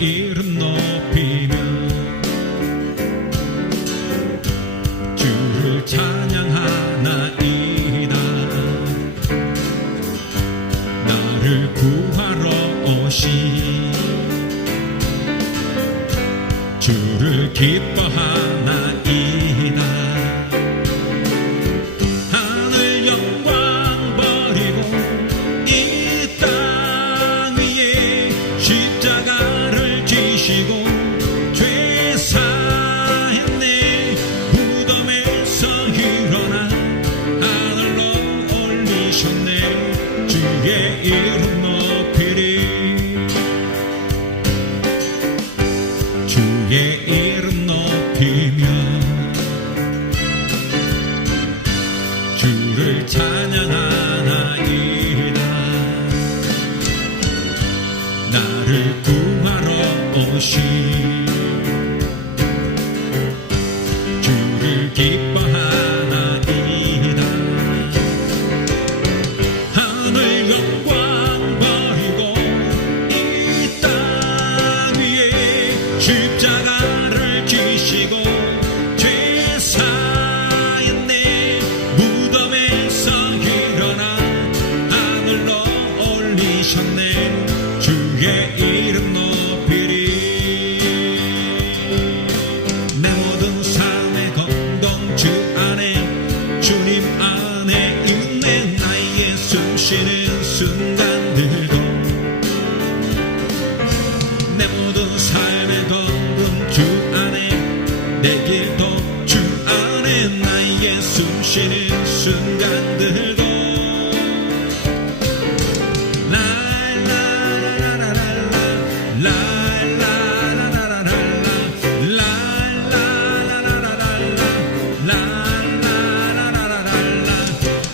이름 높이며 주를 찬양하나이다. 나를 구하러 오신 주를 기뻐하나이다. 하늘 영광 버리고 이 땅 위에 십자가를 지시고 죄 사했네. 무덤에서 일어나 하늘로 올리셨네. 주의 이름 높이리. 주의 이름 높이며 주를 찬양하나이다. 나를 구하러 오신 주를 기뻐하나이다. 하늘 영광 버리고 이 땅 위에 십자가를 지시고 죄 사했네. 무덤에서 일어나 하늘로 올리셨네. 주의 이름 높이리. 내 모든 삶의 공동 주 안에 주님 안에 있네. 나의 숨쉬는 순간들도 내 모든 삶의 걸음 주 안에 내 길도 주 안에 나의 숨쉬는 순간들도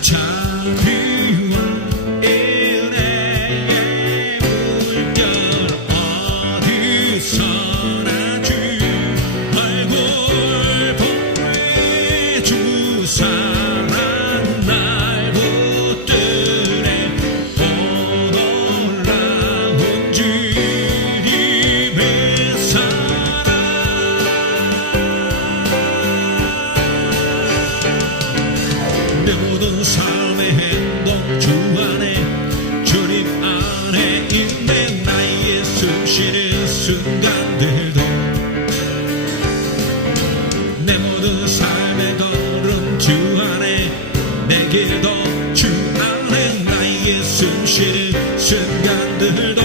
자비와 은혜의 물결 어디서나 주 얼굴 보내. 주 사랑 날 붙드네. 놀라운 주님의 사랑. 내 모든 삶의 행동 주 안에 주님 안에 있네. 나의 숨쉬는 순간들도 내 모든 삶의 걸음 주 안에 내 길도 주 안에 나의 숨쉬는 순간들도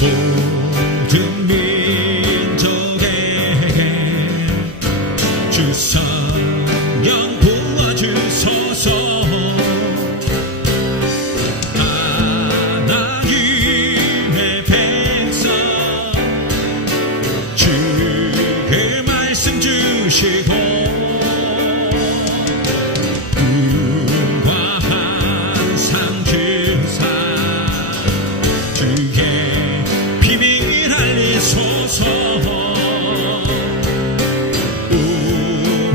모든 민족에게 주 성령 부어주소서. 하나님의 백성 주의 말씀 주시고 은과 한상 주사 주의 비밀 알리소서.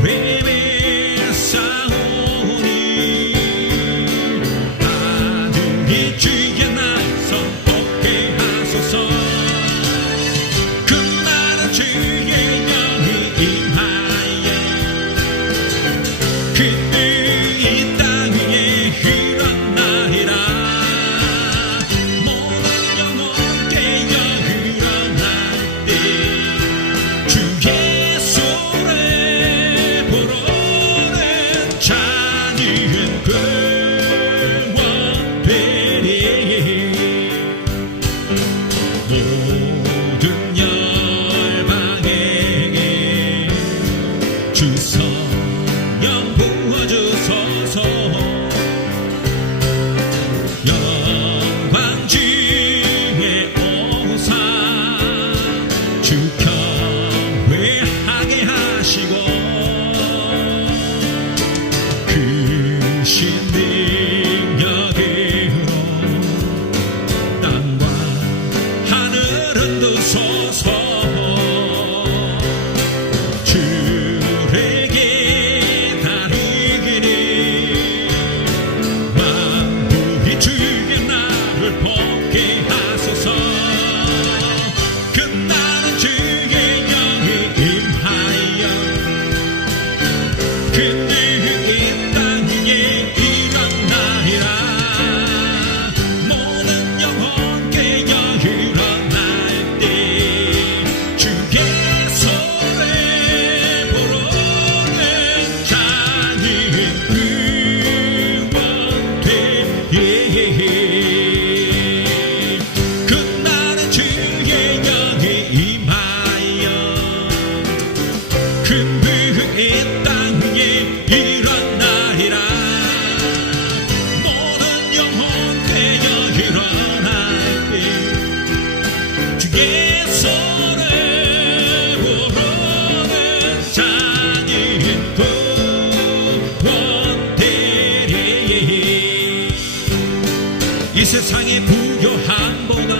우리의 싸우니 아들이 주의 나서 돕게 하소서. 그 많은 주의 영이 임하여 그들이 이 땅 위에 일어나리라. 모든 영혼 깨어 일어날 때 주 예수를 부르는 찬양 불원되리. 모든 열방에게 주 성령 부어주소서. 영광 주에 오사 주 경외하게 하시고 이 세상의 부요함보다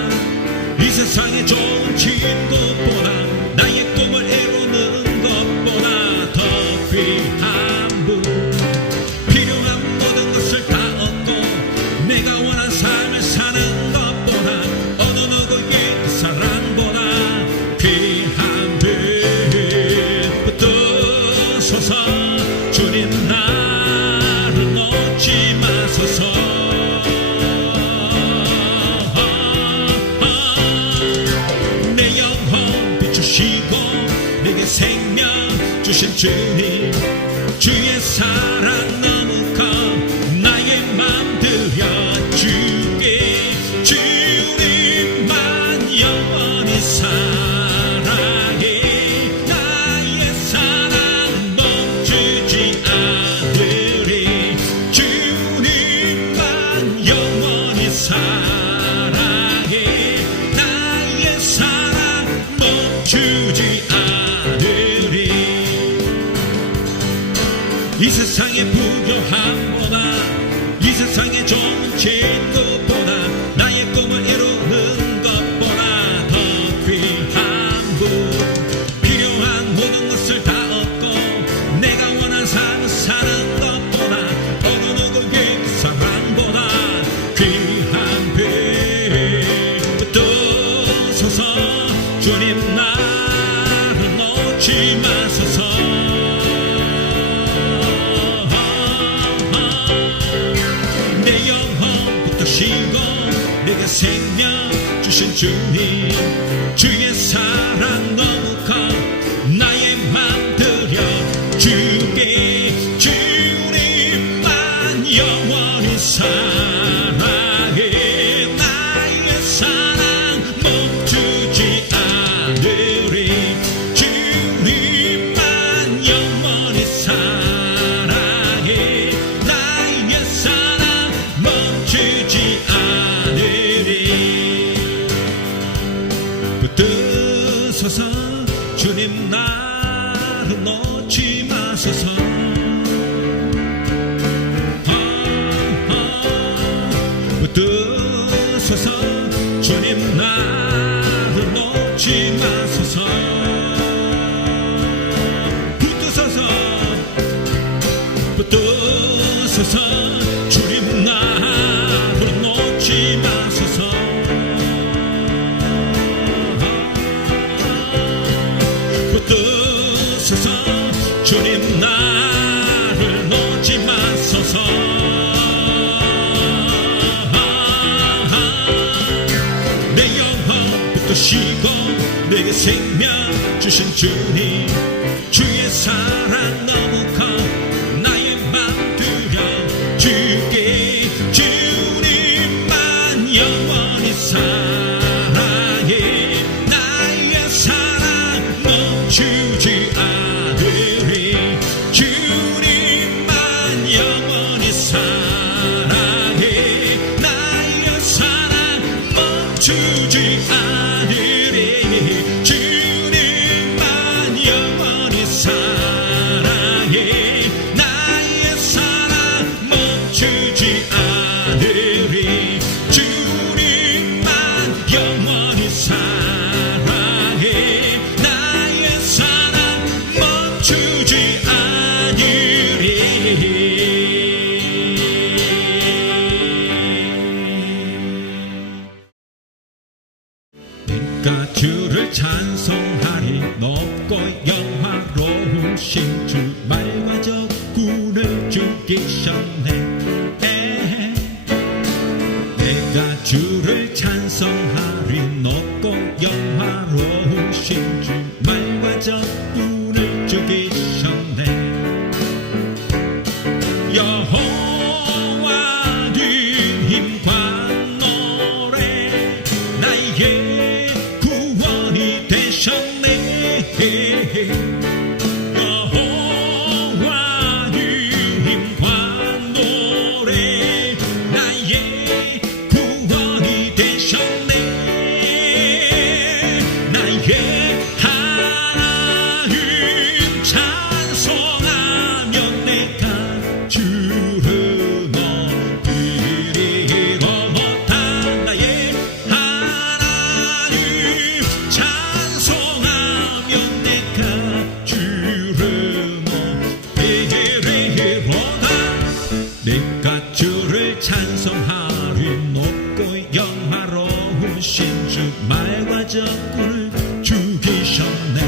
이 세상의 좋은 친구보다 나의 꿈을 이루는 것보다 더 귀한 분 필요한 모든 것을 다 얻고 내가 원한 삶을 사는 것보다 어느 누구의 사랑보다 귀한 분 붙드소서 주님 나를 놓지 마소서 내게 생명 주신 주님 주의 사랑 너무 커 나의 맘 들여주게 주님만 영원히 사랑해 나의 사랑 멈추지 않으리 주님만 영원히 사랑해 나의 사랑 멈추지 이 세상의 부요함보다 이 세상의 좋은 친구보다 나의 꿈을 이루는 것보다 더 귀한 분 필요한 모든 것을 다 얻고 내가 원한 삶을 사는 것보다 어느 누구의 사랑보다 귀한 분 붙드소서 주님 나를 놓지 마소서 내게 생명 주신 주님 주의 사랑 너무 커 나의 맘 들여주게 주님만 영원히 사랑해 나의 사랑 멈추지 않으리 주님만 영원히 사랑해 나의 사랑 멈추지 붙드소서 주님 나를 놓지 마소서 붙드소서 주님 나를 놓지 마소서 붙드소서 주님 나를 놓지 마소서 붙드소서 주님 나를 놓지 마소서 내 영혼 붙드시고 내게 생명 주신 주님 주의 사랑 너무 커 나의 맘 들여주게 주님만 영원히 사랑해 나의 사랑 멈추지 않으리 주님만 영원히 사랑해 나의 사랑 멈추지 않으리 주님만 그가 주를 찬송하리 높고 영화로우신 주 말과 적군을 죽이셨네.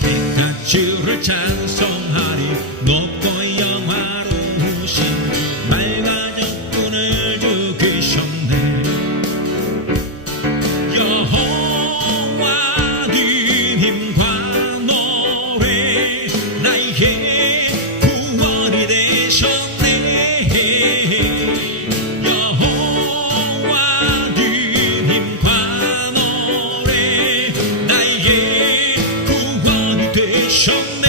그가 주를 찬송하리 높고 영화로우신 주 말과 적군을 죽이셨네. 여호와 네 힘과 노래 나에게 구원이 되셨네. 여호와 네 힘과 노래 나에게 구원이 되셨네.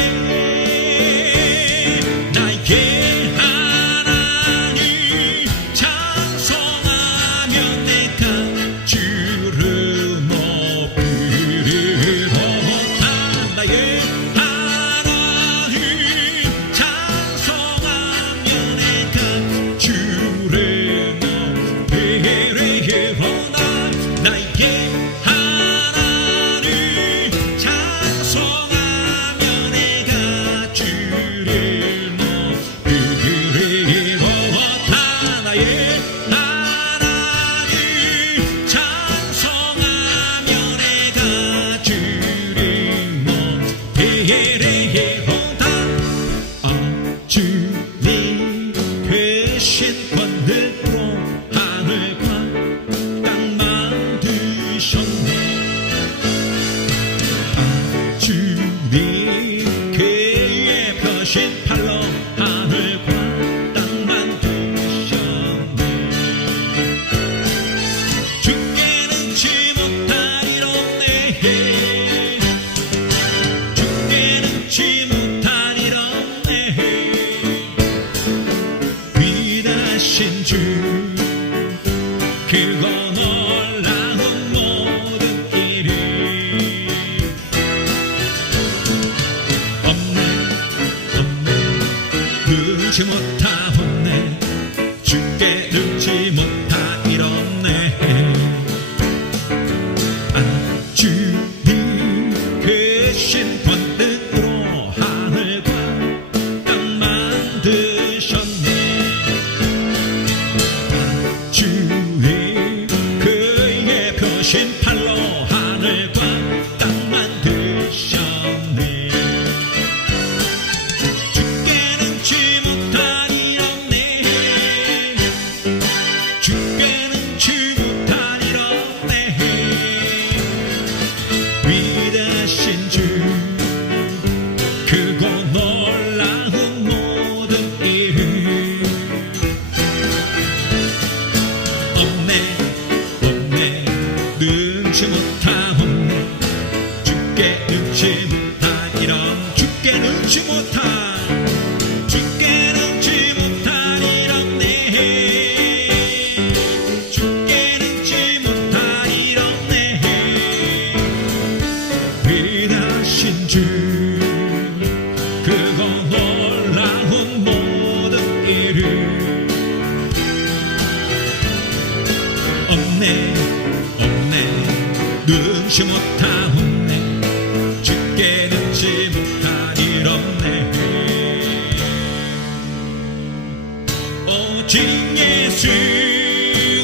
나에게 하나님 찬송하며 내가 주를 높이리로다. 나의 하나님 찬송하며 내가 주를 높이리로다. 나의 하나님 찬송하며 내가 주를 높이리로다. 나의 하나님 찬송하며 내가 주를 높이리로다. 주님 되신 권능으로 하늘과 땅 만드셨네. 주님 그의 펴신 팔로 하늘과 땅 만드셨네. 주께 능치 못하리로네. 주께 능치 못하리로네. 위대하신 주 그거 놀라운 모든 일이 없네. 능치 못하옵네. 주께 능치 못하리로네. 주님 계신 권능으로 하늘과 땅 만드셨네. 주님 그의 펴신 팔로 하늘과 땅 만드셨네. 주께 능치 못하리로네. 주께 능치 못하리로네. 위대하신 주 크고 놀라운 모든 일을 없네. 능치 못하옵네. 주께 능치 못하리라. 주께 능치 못하리라네. 주께 능치 못하리라네. 위대하신 주 그거 놀라운 모든 일을 없네. 능치 못하옵네. 주께 능치 못하리로네. 오직 예수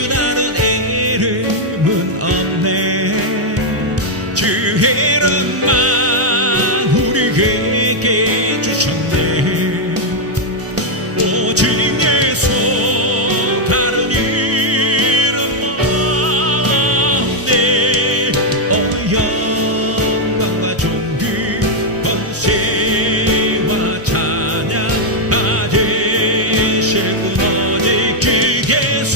다른 이름은 없네. 주 이름만 우리에게 주셨네. 오직 예수 다른 이름 없네. 영광과 존귀 권세와 찬양 다 되실 분 오직 주 예수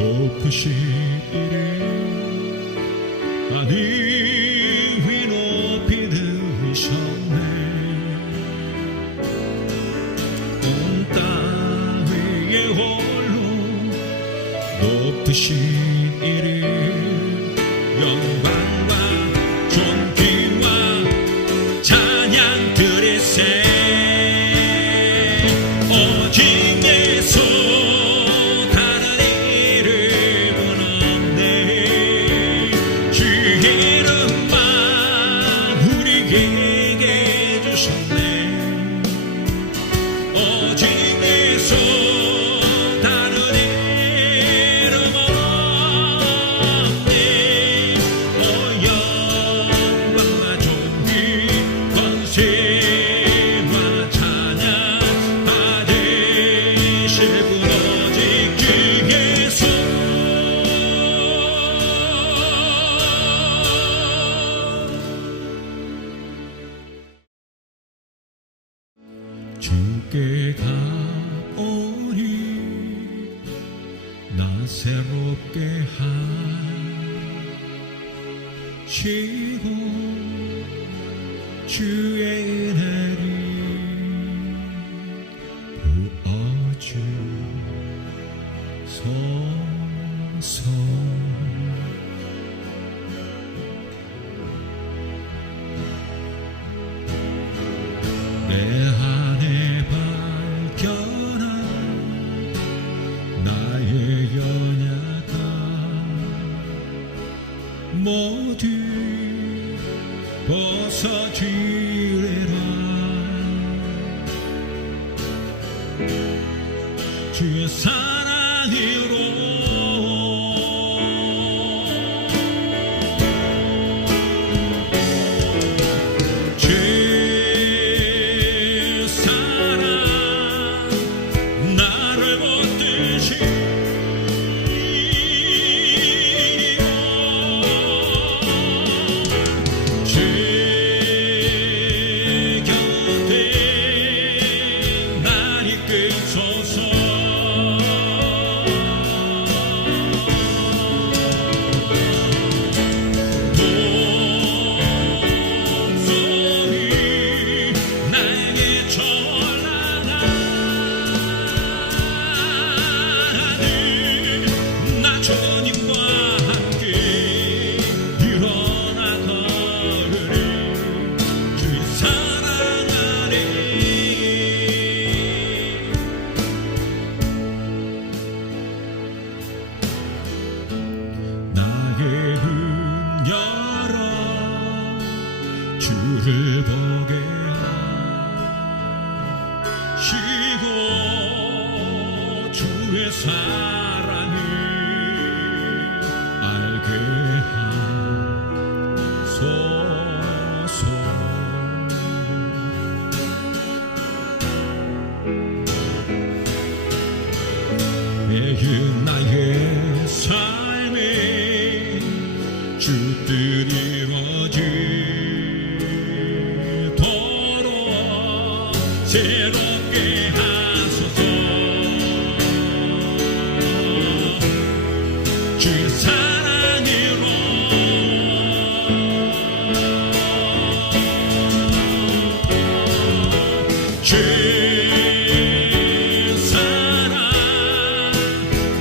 높으신 이름 하늘 위 높이 들으셨네. 온 땅 위에 홀로 높으신 이름 영광과 존귀와 찬양 드리세. 오직 예수 다른 이름은 없네. 주 이름만 우리에게 주셨네. 오직 예수 다른 이름은 없네. 오 영광과 존귀 권세와 찬양 받으실 분 오직 주 예수. 주께 가오니 나 새롭게 하시고 주의 은혜를 부어주소서. 내 안에 발견한 나의 연약함 모두 벗어주리라. 주의 사랑으로 주의 사랑 나를 붙드시고 주 곁에 날 이끄소서. 목소리 나에게 전하나니 나 주님과 함께 일어나 걸으리. 주의 사랑 안에 나의 눈 열어 주를 보게 하시고 주의 사랑을 알게 하소서. 매일 나의 삶에 주 뜻이 이루어지도록 새롭게 하소서. 주의 사랑으로 주의 사랑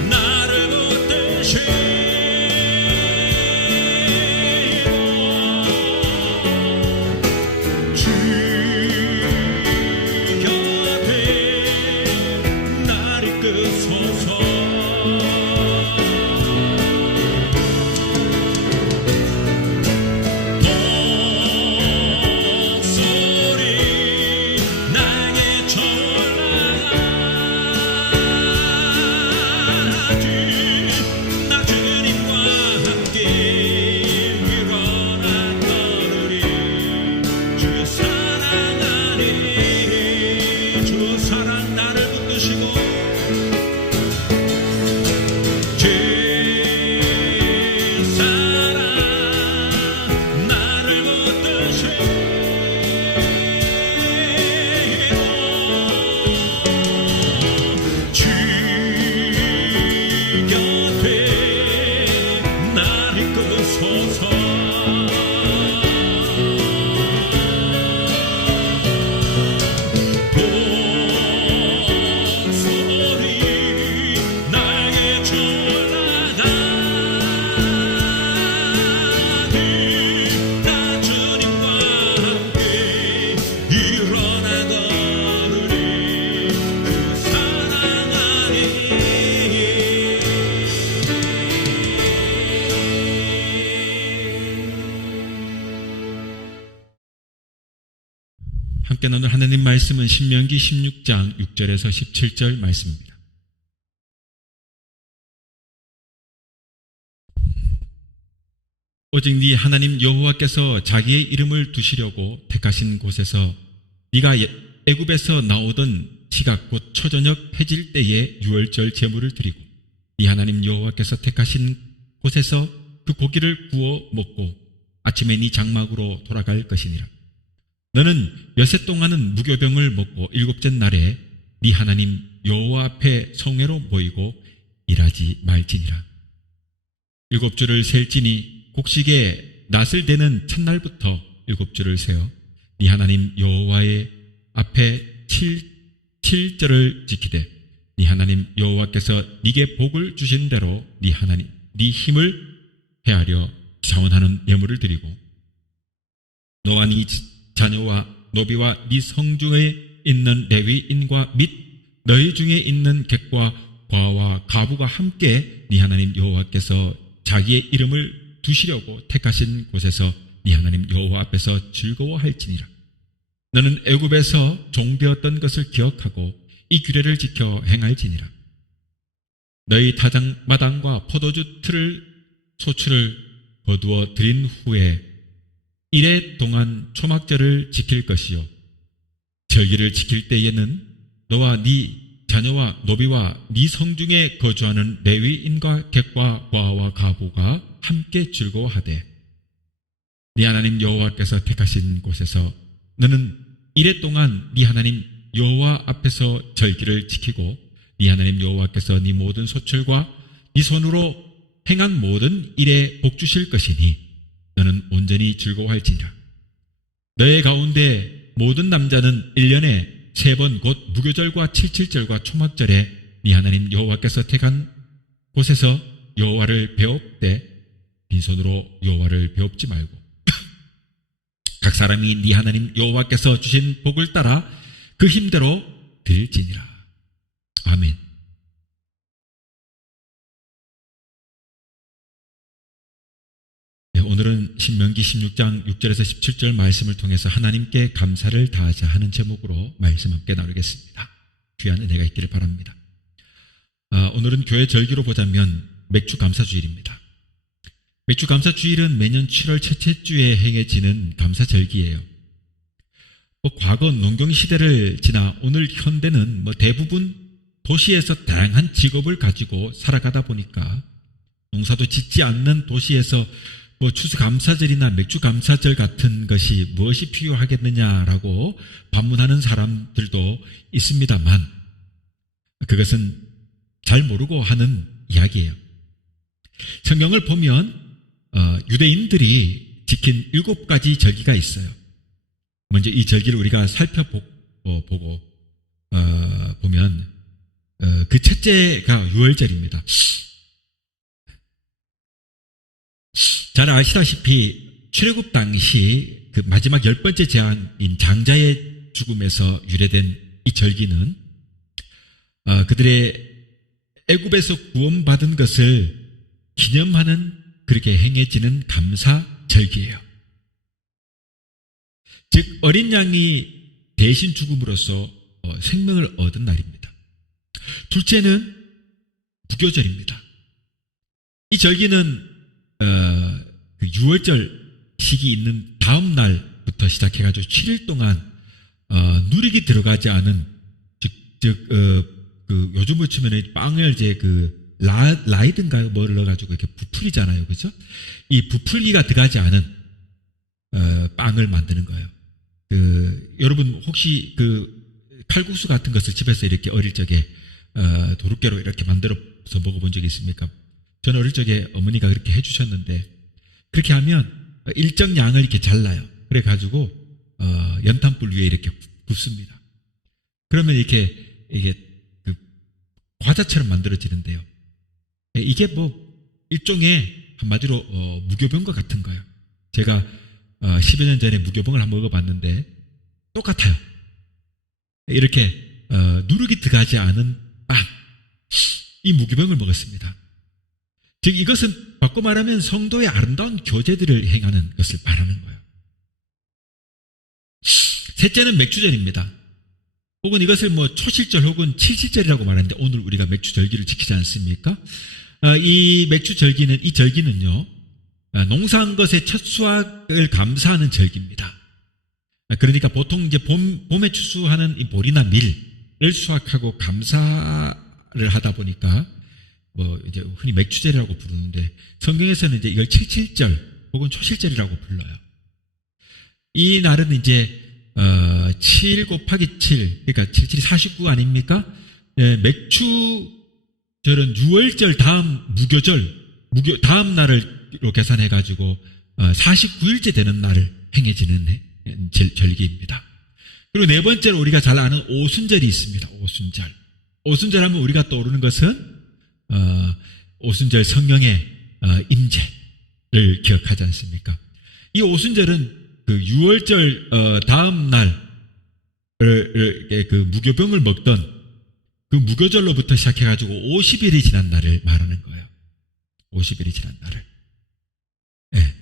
나를 붙드시고 주 곁에 날 이끄소서. 목소리 나에게 전하지. 나 주님과 함께 일어나 걸으리. 주의 사랑 안에 주 사랑 나를 붙드시고 함께 나눌 하나님 말씀은 신명기 16장 6절에서 17절 말씀입니다. 오직 네 하나님 여호와께서 자기의 이름을 두시려고 택하신 곳에서 네가 애굽에서 나오던 지각 곧 초저녁 해질 때에 유월절 제물을 드리고 네 하나님 여호와께서 택하신 곳에서 그 고기를 구워 먹고 아침에 네 장막으로 돌아갈 것이니라. 너는 엿새 동안은 무교병을 먹고 일곱째 날에 네 하나님 여호와 앞에 성회로 모이고 일하지 말지니라. 일곱 주를 셀지니 곡식에 낫을 대는 첫날부터 일곱 주를 세어 네 하나님 여호와의 앞에 7절을 지키되 네 하나님 여호와께서 네게 복을 주신 대로 네 하나님 네 힘을 헤아려 자원하는 예물을 드리고 너와 네 자녀와 노비와 네 성중에 있는 레위인과 및 너희 중에 있는 객과 과와 가부가 함께 네 하나님 여호와께서 자기의 이름을 두시려고 택하신 곳에서 네 하나님 여호와 앞에서 즐거워할지니라. 너는 애굽에서 종되었던 것을 기억하고 이 규례를 지켜 행할지니라. 너희 타작마당과 포도주 틀을 소출을 거두어 드린 후에 이래 동안 초막절을 지킬 것이요 절기를 지킬 때에는 너와 네 자녀와 노비와 네 성중에 거주하는 레위인과 객과 과와 가부가 함께 즐거워하되 네 하나님 여호와께서 택하신 곳에서 너는 이래 동안 네 하나님 여호와 앞에서 절기를 지키고 네 하나님 여호와께서 네 모든 소출과 네 손으로 행한 모든 일에 복 주실 것이니 너는 온전히 즐거워할지니라. 너의 가운데 모든 남자는 1년에 3번 곧 무교절과 칠칠절과 초막절에 네 하나님 여호와께서 택한 곳에서 여호와를 배웁되 빈손으로 여호와를 배웁지 말고 각 사람이 네 하나님 여호와께서 주신 복을 따라 그 힘대로 드릴지니라. 아멘. 네, 오늘은 신명기 16장 6절에서 17절 말씀을 통해서 하나님께 감사를 다하자 하는 제목으로 말씀 함께 나누겠습니다. 귀한 은혜가 있기를 바랍니다. 오늘은 교회 절기로 보자면 맥주 감사주일입니다. 맥주 감사주일은 매년 7월 첫째 주에 행해지는 감사절기예요. 과거 농경시대를 지나 오늘 현대는 대부분 도시에서 다양한 직업을 가지고 살아가다 보니까 농사도 짓지 않는 도시에서 추수감사절이나 맥주감사절 같은 것이 무엇이 필요하겠느냐라고 반문하는 사람들도 있습니다만 그것은 잘 모르고 하는 이야기예요. 성경을 보면 유대인들이 지킨 7가지 절기가 있어요. 먼저 이 절기를 우리가 살펴보고 보면 그 첫째가 유월절입니다. 잘 아시다시피 출애굽 당시 그 마지막 10번째 재앙인 장자의 죽음에서 유래된 이 절기는 그들의 애굽에서 구원받은 것을 기념하는 그렇게 행해지는 감사절기예요. 즉 어린 양이 대신 죽음으로써 생명을 얻은 날입니다. 둘째는 무교절입니다. 이 절기는 그 유월절 식이 있는 다음 날부터 시작해가지고 7일 동안 누룩이 들어가지 않은 그 요즘으로 치면 빵을 이제 라이든가 뭐를 넣어가지고 이렇게 부풀리잖아요, 그렇죠? 이 부풀기가 들어가지 않은 빵을 만드는 거예요. 여러분 혹시 칼국수 같은 것을 집에서 이렇게 어릴 적에 도루깨로 이렇게 만들어서 먹어본 적이 있습니까? 저는 어릴 적에 어머니가 그렇게 해주셨는데 그렇게 하면 일정 양을 이렇게 잘라요. 그래가지고 연탄불 위에 이렇게 굽습니다. 그러면 이게 과자처럼 만들어지는데요. 이게 일종의 한마디로 무교병과 같은 거예요. 제가 10여 년 전에 무교병을 한번 먹어봤는데 똑같아요. 이렇게 누룩이 들어가지 않은 빵, 이 무교병을 먹었습니다. 즉 이것은 바꿔 말하면 성도의 아름다운 교제들을 행하는 것을 말하는 거예요. 셋째는 맥주절입니다. 혹은 이것을 초실절 혹은 칠실절이라고 말하는데 오늘 우리가 맥주절기를 지키지 않습니까? 이 맥주절기는, 이 절기는요, 농사한 것의 첫 수확을 감사하는 절기입니다. 그러니까 보통 이제 봄에 추수하는 이 보리나 밀을 수확하고 감사를 하다 보니까 이제 흔히 맥주절이라고 부르는데 성경에서는 이제 이걸 칠칠절 혹은 초실절이라고 불러요. 이 날은 이제 7 곱하기 7, 그러니까 77이 49 아닙니까? 맥주절은 6월절 다음 다음 날로 계산해가지고 49일째 되는 날을 행해지는 절기입니다. 그리고 네 번째로 우리가 잘 아는 오순절이 있습니다. 오순절 하면 우리가 떠오르는 것은 오순절 성령의 임재를 기억하지 않습니까? 이 오순절은 그 6월절 다음 날 그 무교병을 먹던 그 무교절로부터 시작해가지고 50일이 지난 날을 말하는 거예요. 50일이 지난 날을. 네.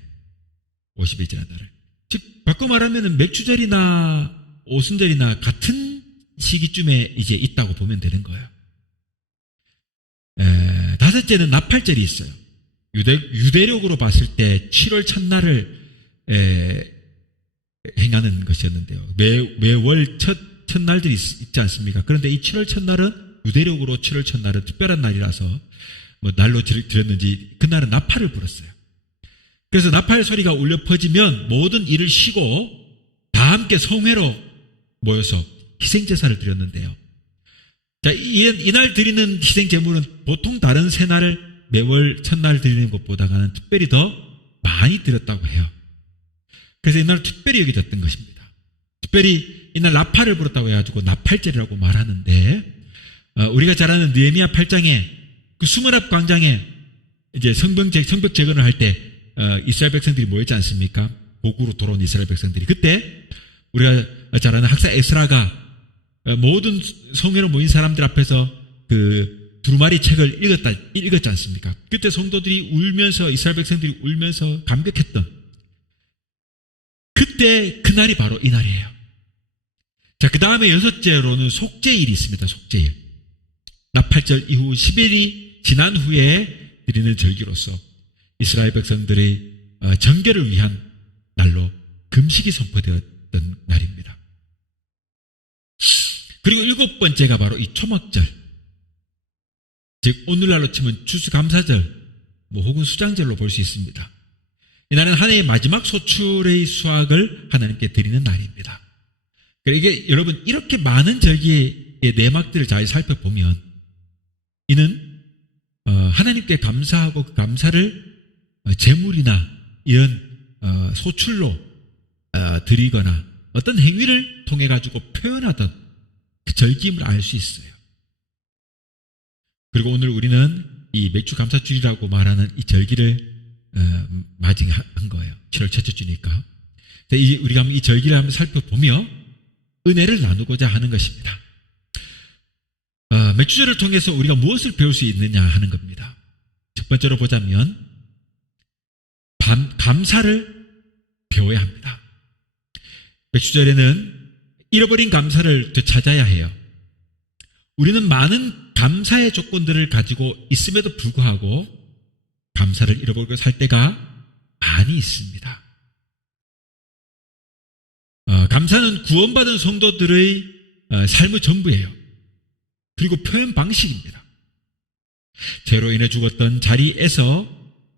50일이 지난 날을. 즉, 바꿔 말하면 맥주절이나 오순절이나 같은 시기쯤에 이제 있다고 보면 되는 거예요. 다섯째는 나팔절이 있어요. 유대력으로 봤을 때 7월 첫날을 행하는 것이었는데요. 매월 첫날들이 있지 않습니까? 그런데 이 7월 첫날은 유대력으로 7월 첫날은 특별한 날이라서 날로 들었는지 그날은 나팔을 불었어요. 그래서 나팔 소리가 울려 퍼지면 모든 일을 쉬고 다 함께 성회로 모여서 희생제사를 드렸는데요. 자, 이날 드리는 희생제물은 보통 다른 새 날을 매월 첫날 드리는 것보다는 특별히 더 많이 드렸다고 해요. 그래서 이날 특별히 여겨졌던 것입니다. 특별히 이날 나팔을 불었다고 해가지고 나팔절이라고 말하는데, 우리가 잘 아는 느헤미야 8장에 그 수문 앞 광장에 이제 성벽 재건을 할 때 이스라엘 백성들이 모였지 않습니까? 고구로 돌아온 이스라엘 백성들이. 그때 우리가 잘 아는 학사 에스라가 모든 성회로 모인 사람들 앞에서 그 두루마리 책을 읽었지 않습니까? 그때 성도들이 울면서, 이스라엘 백성들이 울면서 감격했던 그때 그날이 바로 이 날이에요. 자, 그 다음에 여섯째로는 속죄일이 있습니다. 속죄일. 나팔절 이후 10일이 지난 후에 드리는 절기로서 이스라엘 백성들의 정결을 위한 날로 금식이 선포되었던 날입니다. 그리고 일곱 번째가 바로 이 초막절, 즉 오늘날로 치면 추수감사절 혹은 수장절로 볼 수 있습니다. 이날은 한 해의 마지막 소출의 수확을 하나님께 드리는 날입니다. 이게 여러분 이렇게 많은 절기의 내막들을 잘 살펴보면 이는 하나님께 감사하고 그 감사를 제물이나 이런 소출로 드리거나 어떤 행위를 통해 가지고 표현하던 그 절기임을 알 수 있어요. 그리고 오늘 우리는 이 맥주 감사주일이라고 말하는 이 절기를 맞이한 거예요. 7월 첫째 주니까. 우리가 이 절기를 한번 살펴보며 은혜를 나누고자 하는 것입니다. 맥주절을 통해서 우리가 무엇을 배울 수 있느냐 하는 겁니다. 첫 번째로 보자면 감사를 배워야 합니다. 맥주절에는 잃어버린 감사를 되찾아야 해요. 우리는 많은 감사의 조건들을 가지고 있음에도 불구하고 감사를 잃어버리고 살 때가 많이 있습니다. 감사는 구원받은 성도들의 삶의 전부예요. 그리고 표현 방식입니다. 죄로 인해 죽었던 자리에서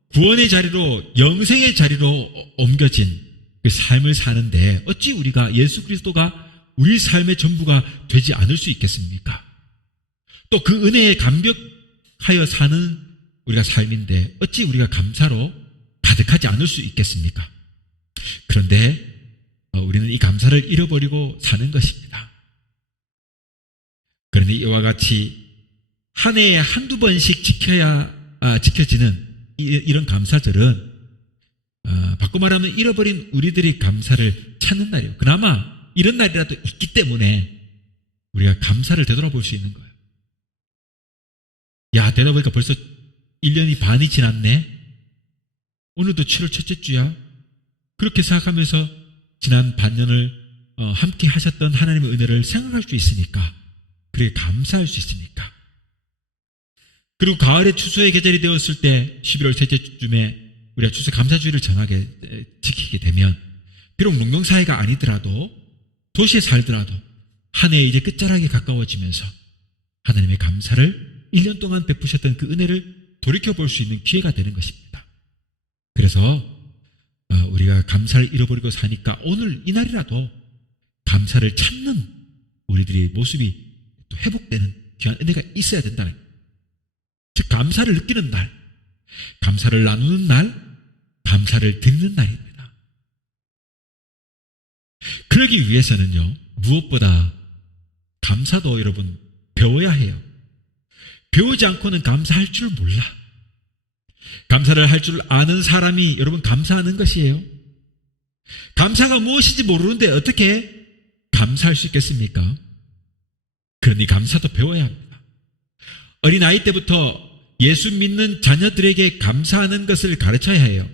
구원의 자리로, 영생의 자리로 옮겨진 그 삶을 사는데 어찌 우리가 예수 그리스도가 우리 삶의 전부가 되지 않을 수 있겠습니까? 또 그 은혜에 감격하여 사는 우리가 삶인데 어찌 우리가 감사로 가득하지 않을 수 있겠습니까? 그런데 우리는 이 감사를 잃어버리고 사는 것입니다. 그러니 이와 같이 한 해에 한두 번씩 지켜지는 이런 감사절은 바꿔 말하면 잃어버린 우리들의 감사를 찾는 날이에요. 그나마 이런 날이라도 있기 때문에 우리가 감사를 되돌아볼 수 있는 거예요. 야, 되다 보니까 벌써 1년이 반이 지났네. 오늘도 7월 첫째 주야. 그렇게 생각하면서 지난 반년을 함께 하셨던 하나님의 은혜를 생각할 수 있으니까, 그래 감사할 수 있으니까. 그리고 가을에 추수의 계절이 되었을 때 11월 셋째 주쯤에 우리가 추수 감사주의를 지키게 되면, 비록 농경사회가 아니더라도 도시에 살더라도 한 해 이제 끝자락에 가까워지면서 하나님의 감사를 1년 동안 베푸셨던 그 은혜를 돌이켜볼 수 있는 기회가 되는 것입니다. 그래서 우리가 감사를 잃어버리고 사니까 오늘 이날이라도 감사를 찾는 우리들의 모습이 또 회복되는 귀한 은혜가 있어야 된다는 거예요. 즉 감사를 느끼는 날, 감사를 나누는 날, 감사를 드리는 날입니다. 그러기 위해서는요, 무엇보다 감사도 여러분 배워야 해요. 배우지 않고는 감사할 줄 몰라. 감사를 할 줄 아는 사람이 여러분 감사하는 것이에요. 감사가 무엇인지 모르는데 어떻게 감사할 수 있겠습니까? 그러니 감사도 배워야 합니다. 어린아이 때부터 예수 믿는 자녀들에게 감사하는 것을 가르쳐야 해요.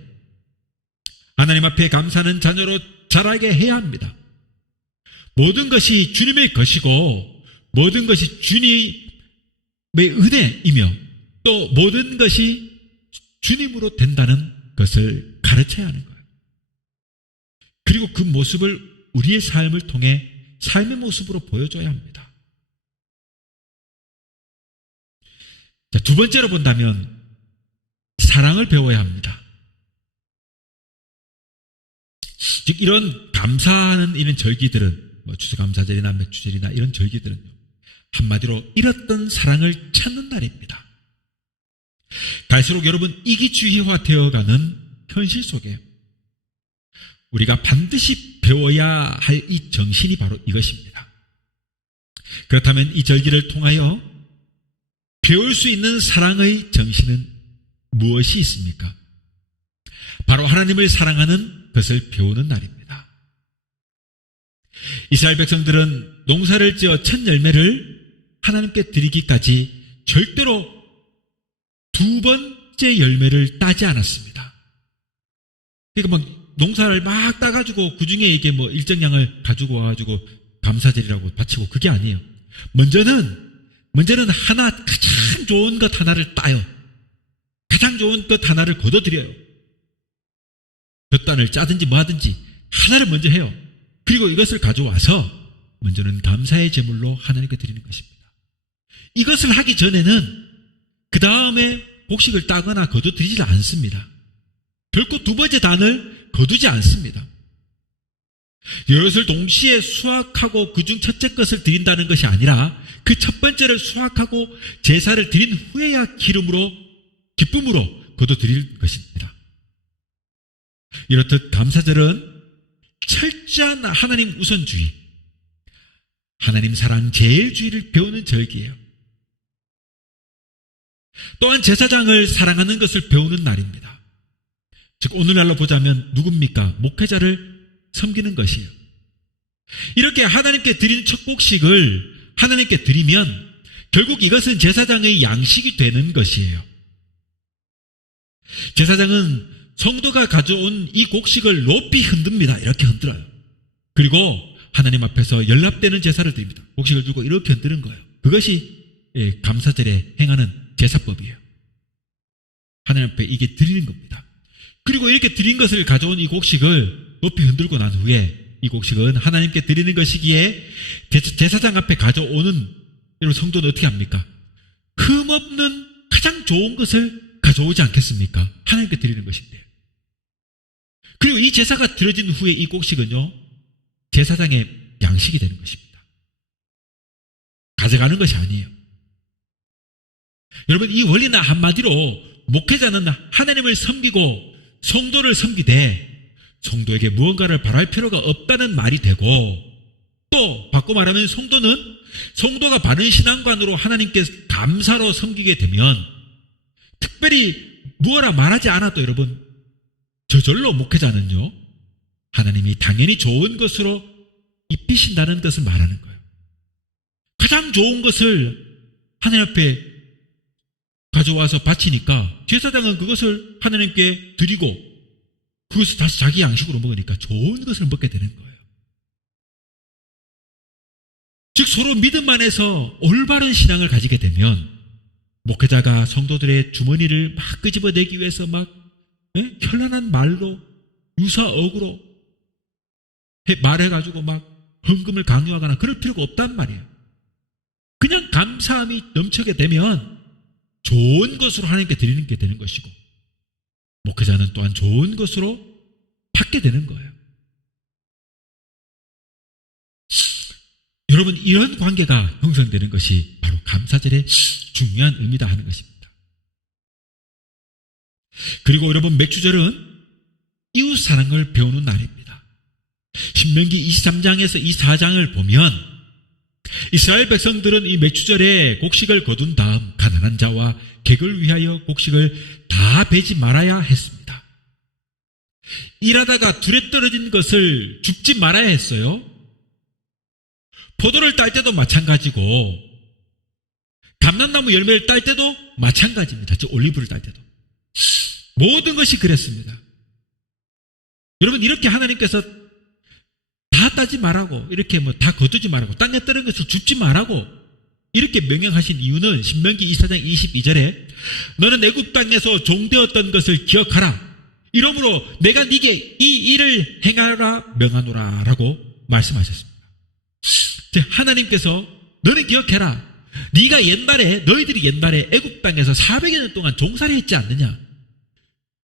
하나님 앞에 감사하는 자녀로 자라게 해야 합니다. 모든 것이 주님의 것이고 모든 것이 주님의 은혜이며 또 모든 것이 주님으로 된다는 것을 가르쳐야 하는 거예요. 그리고 그 모습을 우리의 삶을 통해 삶의 모습으로 보여줘야 합니다. 자, 두 번째로 본다면 사랑을 배워야 합니다. 즉 이런 감사하는 이런 절기들은 추수감사절이나 맥주절이나 이런 절기들은 한마디로 잃었던 사랑을 찾는 날입니다. 갈수록 여러분 이기주의화 되어가는 현실 속에 우리가 반드시 배워야 할 이 정신이 바로 이것입니다. 그렇다면 이 절기를 통하여 배울 수 있는 사랑의 정신은 무엇이 있습니까? 바로 하나님을 사랑하는 것을 배우는 날입니다. 이스라엘 백성들은 농사를 지어 첫 열매를 하나님께 드리기까지 절대로 두 번째 열매를 따지 않았습니다. 그러니까 막 농사를 막 따가지고 그 중에 이게 뭐 일정량을 가지고 와가지고 감사절이라고 바치고 그게 아니에요. 먼저는 가장 좋은 것 하나를 따요. 가장 좋은 것 하나를 거둬들여요. 볕단을 짜든지 뭐 하든지 하나를 먼저 해요. 그리고 이것을 가져와서 먼저는 감사의 제물로 하나님께 드리는 것입니다. 이것을 하기 전에는 그 다음에 곡식을 따거나 거둬들이지 않습니다. 결코 두 번째 단을 거두지 않습니다. 이것을 동시에 수확하고 그중 첫째 것을 드린다는 것이 아니라 그 첫 번째를 수확하고 제사를 드린 후에야 기쁨으로 거둬들일 것입니다. 이렇듯 감사절은 철저한 하나님 우선주의, 하나님 사랑 제일주의를 배우는 절기예요. 또한 제사장을 사랑하는 것을 배우는 날입니다. 즉 오늘날로 보자면 누굽니까? 목회자를 섬기는 것이에요. 이렇게 하나님께 드린 첫 곡식을 하나님께 드리면 결국 이것은 제사장의 양식이 되는 것이에요. 제사장은 성도가 가져온 이 곡식을 높이 흔듭니다. 이렇게 흔들어요. 그리고 하나님 앞에서 연락되는 제사를 드립니다. 곡식을 들고 이렇게 흔드는 거예요. 그것이 감사절에 행하는 제사법이에요. 하나님 앞에 이게 드리는 겁니다. 그리고 이렇게 드린 것을 가져온 이 곡식을 높이 흔들고 난 후에 이 곡식은 하나님께 드리는 것이기에 제사장 앞에 가져오는 여러분 성도는 어떻게 합니까? 흠없는 가장 좋은 것을 가져오지 않겠습니까? 하나님께 드리는 것인데. 그리고 이 제사가 드려진 후에 이 곡식은요, 제사장의 양식이 되는 것입니다. 가져가는 것이 아니에요. 여러분, 이 원리는 한마디로 목회자는 하나님을 섬기고 성도를 섬기되 성도에게 무언가를 바랄 필요가 없다는 말이 되고, 또 바꿔 말하면 성도가 바른 신앙관으로 하나님께 감사로 섬기게 되면 특별히 무엇라 말하지 않아도 여러분 저절로 목회자는요 하나님이 당연히 좋은 것으로 입히신다는 것을 말하는 거예요. 가장 좋은 것을 하나님 앞에 가져와서 바치니까 제사장은 그것을 하나님께 드리고 그것을 다시 자기 양식으로 먹으니까 좋은 것을 먹게 되는 거예요. 즉 서로 믿음 안에서 올바른 신앙을 가지게 되면 목회자가 성도들의 주머니를 막 끄집어내기 위해서 막 현란한 말로 유사어구로 말해가지고 막 헌금을 강요하거나 그럴 필요가 없단 말이에요. 그냥 감사함이 넘치게 되면 좋은 것으로 하나님께 드리는 게 되는 것이고 목회자는 또한 좋은 것으로 받게 되는 거예요. 여러분, 이런 관계가 형성되는 것이 바로 감사절의 중요한 의미다 하는 것입니다. 그리고 여러분, 맥주절은 이웃 사랑을 배우는 날입니다. 신명기 23장에서 24장을 보면 이스라엘 백성들은 이 맥주절에 곡식을 거둔 다음 가난한 자와 객을 위하여 곡식을 다 베지 말아야 했습니다. 일하다가 둘에 떨어진 것을 줍지 말아야 했어요. 포도를 딸 때도 마찬가지고 감람나무 열매를 딸 때도 마찬가지입니다. 즉 올리브를 딸 때도 모든 것이 그랬습니다. 여러분, 이렇게 하나님께서 다 따지 말라고, 이렇게 다 거두지 말라고, 땅에 떨어진 것을 줍지 말라고 이렇게 명령하신 이유는 신명기 24장 22절에 너는 애굽 땅에서 종되었던 것을 기억하라. 이러므로 내가 네게 이 일을 행하라 명하노라 라고 말씀하셨습니다. 하나님께서 너는 기억해라. 네가 너희들이 옛날에 애굽 땅에서 400여 년 동안 종살이 했지 않느냐.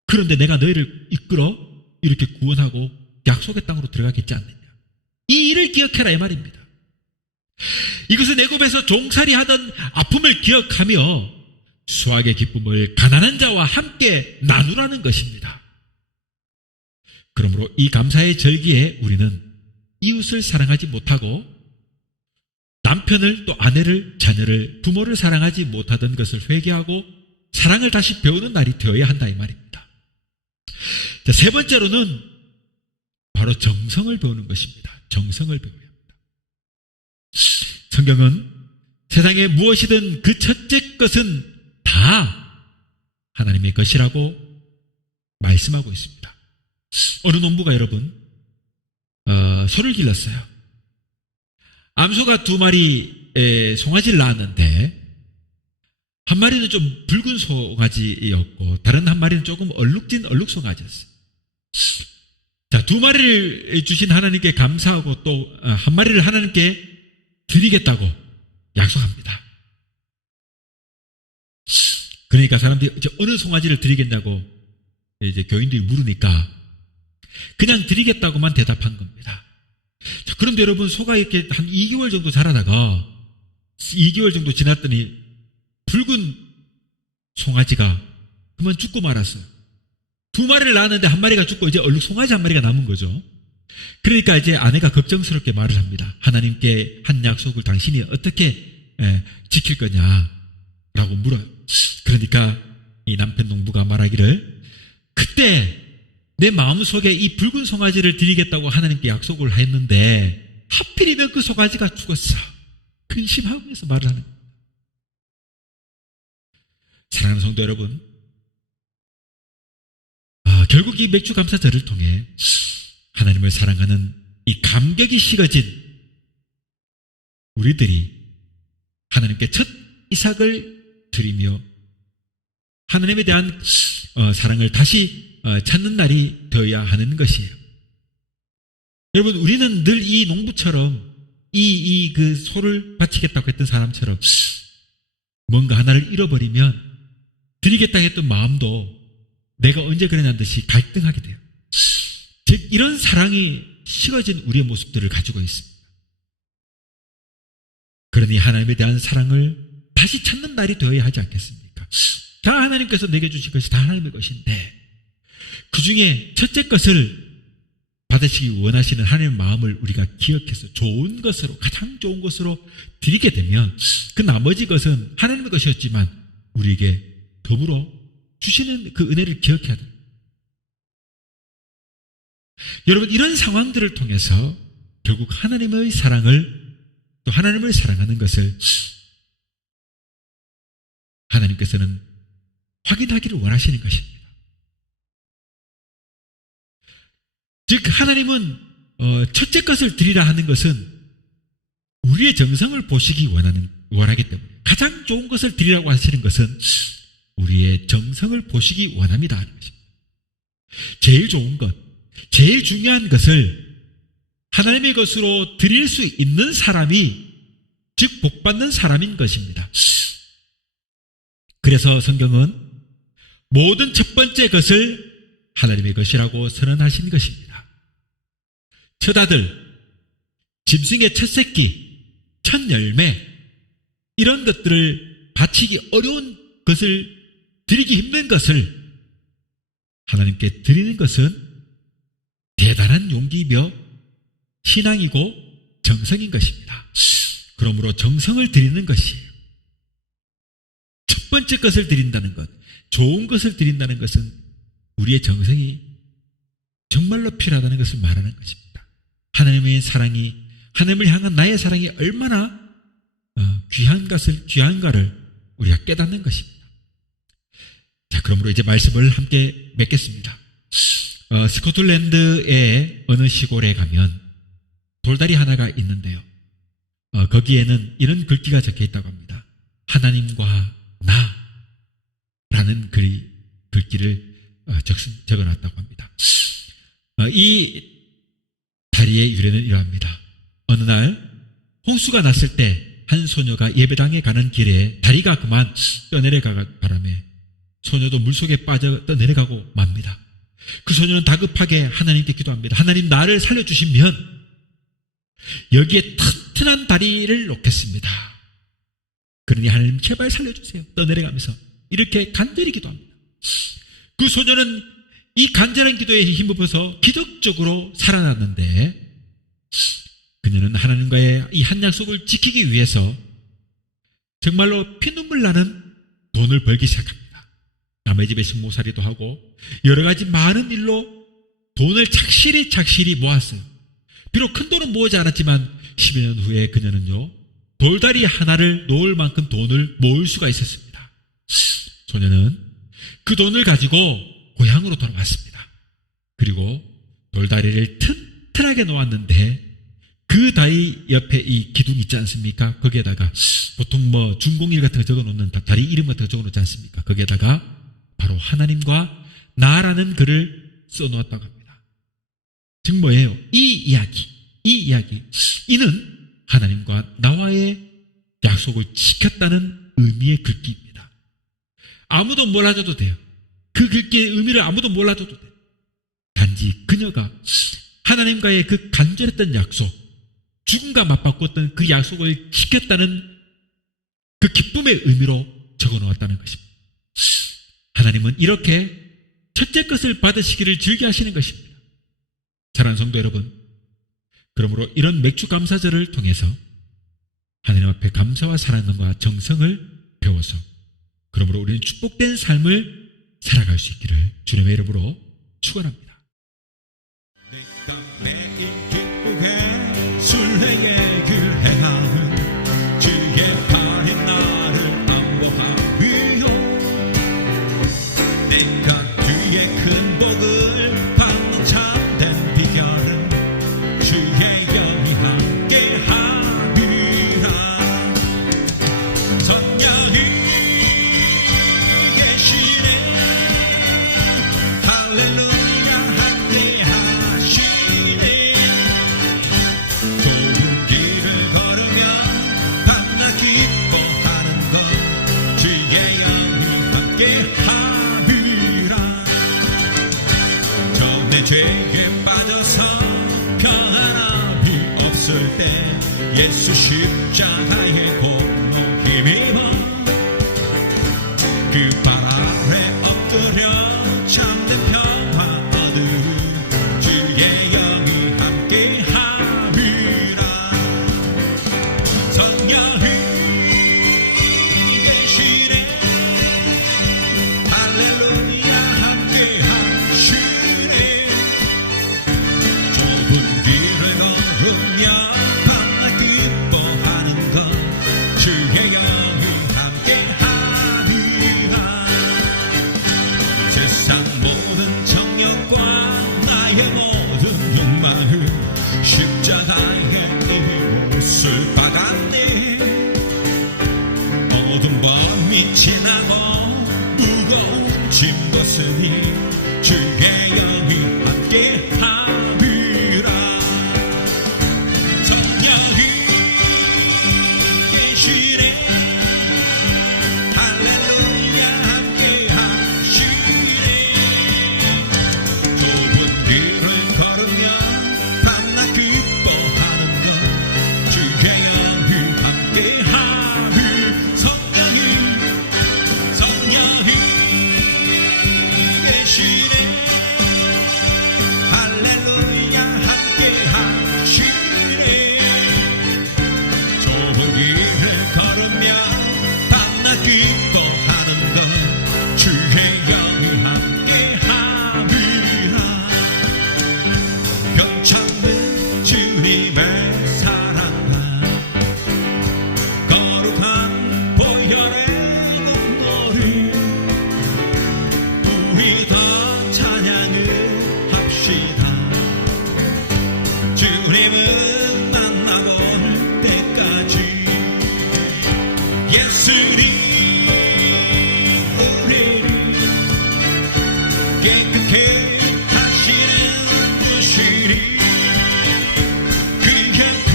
그런데 내가 너희를 이끌어 이렇게 구원하고 약속의 땅으로 들어가겠지 않느냐. 이 일을 기억해라 이 말입니다. 이것은 애굽에서 종살이 하던 아픔을 기억하며 수확의 기쁨을 가난한 자와 함께 나누라는 것입니다. 그러므로 이 감사의 절기에 우리는 이웃을 사랑하지 못하고 남편을 또 아내를 자녀를 부모를 사랑하지 못하던 것을 회개하고 사랑을 다시 배우는 날이 되어야 한다 이 말입니다. 자, 세 번째로는 바로 정성을 배우는 것입니다. 정성을 배워야 합니다. 성경은 세상에 무엇이든 그 첫째 것은 다 하나님의 것이라고 말씀하고 있습니다. 어느 농부가 여러분 소를 길렀어요. 암소가 2마리 송아지를 낳았는데 한 마리는 좀 붉은 송아지였고 다른 한 마리는 조금 얼룩진 얼룩송아지였어요. 자, 2마리를 주신 하나님께 감사하고 또 한 마리를 하나님께 드리겠다고 약속합니다. 그러니까 사람들이 이제 어느 송아지를 드리겠냐고 이제 교인들이 물으니까 그냥 드리겠다고만 대답한 겁니다. 자, 그런데 여러분, 소가 이렇게 한 2개월 정도 자라다가 2개월 정도 지났더니 붉은 송아지가 그만 죽고 말았어요. 2마리를 낳았는데 한 마리가 죽고 이제 얼룩 송아지 한 마리가 남은 거죠. 그러니까 이제 아내가 걱정스럽게 말을 합니다. 하나님께 한 약속을 당신이 어떻게 지킬 거냐라고 물어요. 그러니까 이 남편 농부가 말하기를 그때 내 마음속에 이 붉은 송아지를 드리겠다고 하나님께 약속을 했는데 하필이면 그 송아지가 죽었어. 근심하면서 말을 하는 거예요. 사랑하는 성도 여러분, 결국 이 맥주 감사절을 통해 하나님을 사랑하는 이 감격이 식어진 우리들이 하나님께 첫 이삭을 드리며 하나님에 대한 사랑을 다시 찾는 날이 되어야 하는 것이에요. 여러분, 우리는 늘 이 농부처럼 그 소를 바치겠다고 했던 사람처럼 뭔가 하나를 잃어버리면 드리겠다 했던 마음도 내가 언제 그러냐는 듯이 갈등하게 돼요. 즉, 이런 사랑이 식어진 우리의 모습들을 가지고 있습니다. 그러니 하나님에 대한 사랑을 다시 찾는 날이 되어야 하지 않겠습니까? 다 하나님께서 내게 주신 것이 다 하나님의 것인데 그 중에 첫째 것을 받으시기 원하시는 하나님의 마음을 우리가 기억해서 좋은 것으로, 가장 좋은 것으로 드리게 되면 그 나머지 것은 하나님의 것이었지만 우리에게 더불어 주시는 그 은혜를 기억해야 됩니다. 여러분, 이런 상황들을 통해서 결국 하나님의 사랑을, 또 하나님을 사랑하는 것을 하나님께서는 확인하기를 원하시는 것입니다. 즉, 하나님은 첫째 것을 드리라 하는 것은 우리의 정성을 보시기 원하기 때문에 가장 좋은 것을 드리라고 하시는 것은 우리의 정성을 보시기 원합니다 하는 것입니다. 제일 좋은 것, 제일 중요한 것을 하나님의 것으로 드릴 수 있는 사람이 즉 복받는 사람인 것입니다. 그래서 성경은 모든 첫 번째 것을 하나님의 것이라고 선언하신 것입니다. 첫 아들, 짐승의 첫 새끼, 첫 열매, 이런 것들을 바치기 어려운 것을, 드리기 힘든 것을 하나님께 드리는 것은 대단한 용기이며 신앙이고 정성인 것입니다. 그러므로 정성을 드리는 것이에요. 첫 번째 것을 드린다는 것, 좋은 것을 드린다는 것은 우리의 정성이 정말로 필요하다는 것을 말하는 것입니다. 하나님의 사랑이, 하나님을 향한 나의 사랑이 얼마나 귀한가를 우리가 깨닫는 것입니다. 자, 그러므로 이제 말씀을 함께 맺겠습니다. 스코틀랜드의 어느 시골에 가면 돌다리 하나가 있는데요. 거기에는 이런 글귀가 적혀 있다고 합니다. 하나님과 나라는 글귀를 적어놨다고 합니다. 이 다리의 유래는 이러합니다. 어느 날 홍수가 났을 때 한 소녀가 예배당에 가는 길에 다리가 그만 떠내려가는 바람에 소녀도 물속에 빠져 떠내려가고 맙니다. 그 소녀는 다급하게 하나님께 기도합니다. 하나님, 나를 살려주시면 여기에 튼튼한 다리를 놓겠습니다. 그러니 하나님 제발 살려주세요. 떠내려가면서 이렇게 간절히 기도합니다. 그 소녀는 이 간절한 기도에 힘입어서 기적적으로 살아났는데, 그녀는 하나님과의 이 한 약속을 지키기 위해서 정말로 피눈물 나는 돈을 벌기 시작합니다. 남의 집에 식모살이도 하고 여러 가지 많은 일로 돈을 착실히 모았어요. 비록 큰 돈은 모으지 않았지만 10여 년 후에 그녀는요, 돌다리 하나를 놓을 만큼 돈을 모을 수가 있었습니다. 소녀는 그 돈을 가지고 고향으로 돌아왔습니다. 그리고 돌다리를 튼튼하게 놓았는데 그 다리 옆에 이 기둥 있지 않습니까? 거기에다가 보통 준공일 같은 거 적어놓는 다리 이름 같은 거 적어놓지 않습니까? 거기에다가 바로 하나님과 나라는 글을 써놓았다고 합니다. 즉 뭐예요? 이 이야기, 이는 하나님과 나와의 약속을 지켰다는 의미의 글귀입니다. 아무도 몰라줘도 돼요. 그 글귀의 의미를 아무도 몰라줘도 돼요. 단지 그녀가 하나님과의 그 간절했던 약속, 죽음과 맞바꿨던 그 약속을 지켰다는 그 기쁨의 의미로 적어놓았다는 것입니다. 하나님은 이렇게 첫째 것을 받으시기를 즐겨하시는 것입니다. 사랑하는 성도 여러분, 그러므로 이런 맥주 감사절을 통해서 하나님 앞에 감사와 사랑과 정성을 배워서, 그러므로 우리는 축복된 삶을 살아갈 수 있기를 주님의 이름으로 축원합니다. 순례의 길 행하는 주의 팔이 나를 안보하며 내가 주의 큰 복을 받는 참된 비결은 주의 영이 함께 하리라. 성령이 계시네 할렐루야 함께 하시네. 좁은 길을 걸으며 밤낮 기뻐하는 것 주의 영이 함께 하리라. 전에 죄에 빠져서 평안함이 없을 때 예수 십자가의 공로 힘입어 그 발 아래 엎드려 참된 평화 얻으리. 주의 영이 함께 하리라. 성령이 계시네 할렐루야 함께 하시네. 좁은 길을 걸으며 밤낮 기뻐하는 것 주의 영이 함께 하리라. 세상 모든 정욕과 나의 모든 욕망을 십자가의 이 못을 받아 무거운 짐 벗으니 주의 영이 함께 하리라. 성령이 계시네 할렐루야 함께 하시네. 좁은 길을 걸으며 밤낮 기뻐하는 것 주의 영이 함께 하리. 성령이 계시네 할렐루야 함께 하시네. 좁은 길을 걸으며 밤낮 기뻐하는 것 주의 영이 함께 하리라. 변창된 주님의 사랑과 거룩한 보혈의 눈물이 우리 다 찬양을 합시다. 주님을 만나볼 때까지 예수님 우리를 깨끗게 하시는 분이시니 그의 피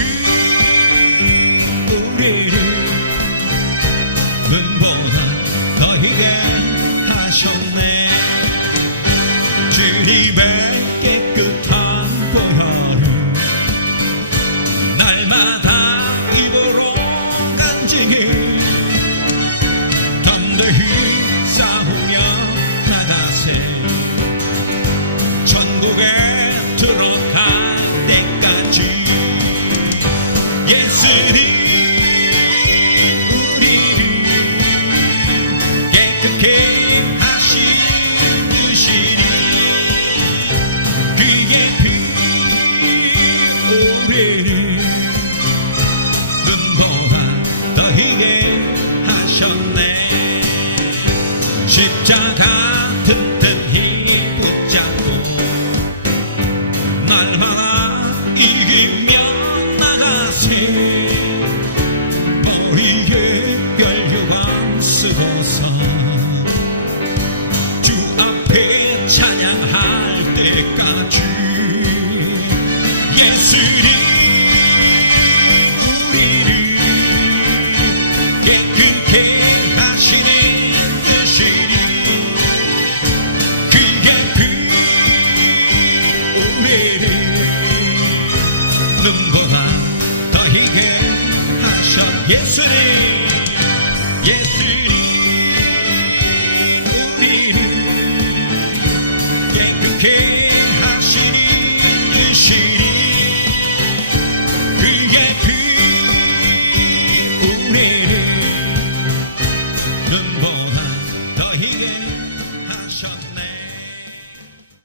우리를 눈보다 더 희게 하셨네. 주님의 깨끗한 보혈을 날마다 입으로 간직히 담대히 싸우며 나가세. 천국에 들어갈 때까지 예수님 우리를 깨끗게 하시는 분이시니 그의 피 우리를 눈보다 더 희게 하셨네. 십자가 튼튼히 붙잡고 날마다 이기며 나가세. 머리에 혈유관 쓰고서 주 앞에 찬양할 때까지 예수님 우리를 깨끗게 하시는 듯이니 그의 피 우리를 눈보다 더 희게 하셨. 예수님